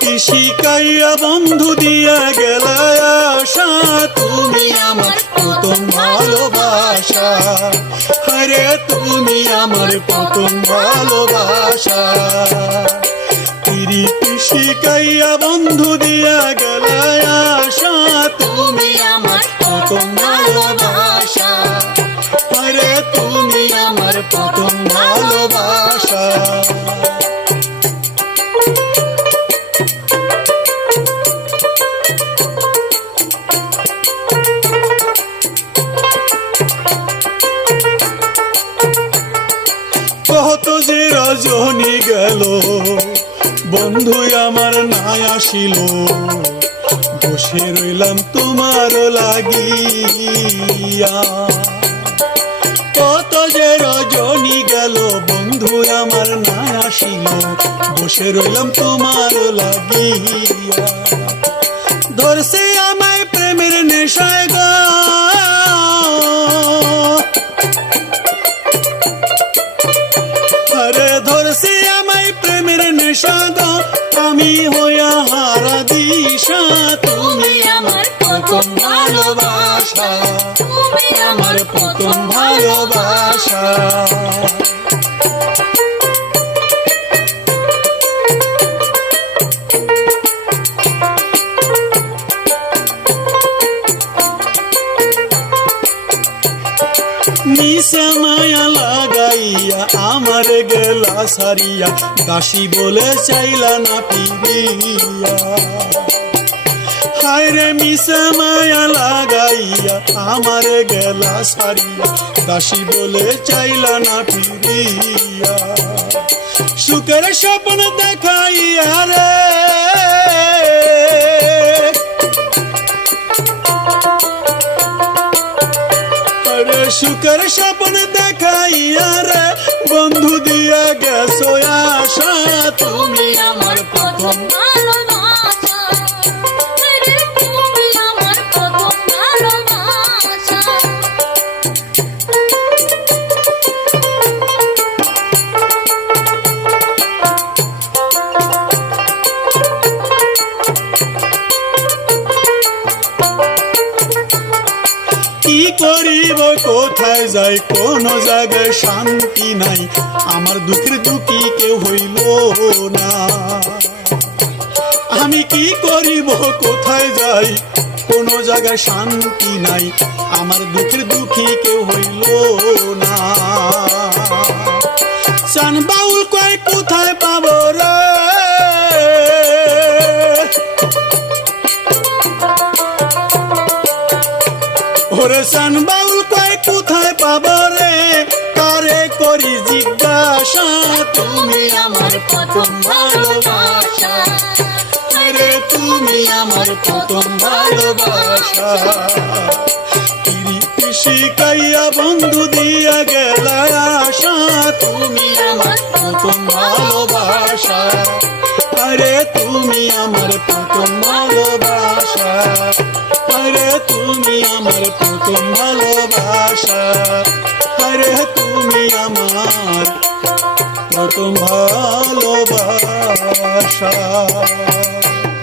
প্রীতি শিখাইয়া বন্ধু দিয়া গেলা আশা, তুমি আমার প্রথম ভালোবাসা। আরে তুমি আমার প্রথম ভালোবাসা। প্রীতি শিখাইয়া বন্ধু দিয়া গেলা আশা, তুমি আমার প্রথম ভালোবাসা। আরে তুমি আমার প্রথম ভালোবাসা। কত যে রজনী গেল বন্ধু আমার নাই আসিল, বসে রইলাম তোমার লাগিয়া। কত যে রজনী গেল বন্ধু আমার নাই আসিল, বসে রইলাম তোমার লাগিয়া। ধরছে আমায় প্রেমের নেশায় গো, আরে ধরছে আমায় প্রেমের নেশা গো, আমি হইয়া হারা দিশা। তুমি আমার প্রথম ভালোবাসা, তুমি আমার প্রথম ভালোবাসা। নিশা মায়া লাগাইয়া আমার গেলা সারিয়া, দাসী বলে চাইলা না পিরিয়া। হায় রে মিশা মায়া লাগাইয়া আমার গেলা সারিয়া, দাসী বলে চাইলা না পিরিয়া। সুখের স্বপ্ন দেখাইয়া রে, সুখের স্বপ্ন দেখাইয়া রে, বন্ধু দিয়া গেছো আশা। তুমি আমার প্রথম ভালোবাসা, তুমি আমার প্রথম ভালোবাসা। কি করিব কোথায় যাই, কোন জায়গায় শান্তি নাই, আমার দুঃখের দুঃখী কেউ হইল না। আমি কি করিব কোথায় যাই, কোন জায়গায় শান্তি নাই, আমার দুঃখের দুঃখী কেউ হইল না। চান বাউল কয় কোথায় পাবো রে, ওরে চান বাউল কয় কোথায় পাবো রে, কারে করি জিজ্ঞাসা। তুমি আমার প্রথম ভালোবাসা, রে তুমি আমার প্রথম ভালোবাসা। প্রীতি শিখাইয়া বন্ধু দিয়া গেলা আশা, তুমি আমার প্রথম ভালোবাসা। আরে তুমি আমার প্রথম ভালোবাসা। আরে তুমি আমার প্রথম ভালোবাসা। আরে তুমি আমার প্রথম ভালোবাসা।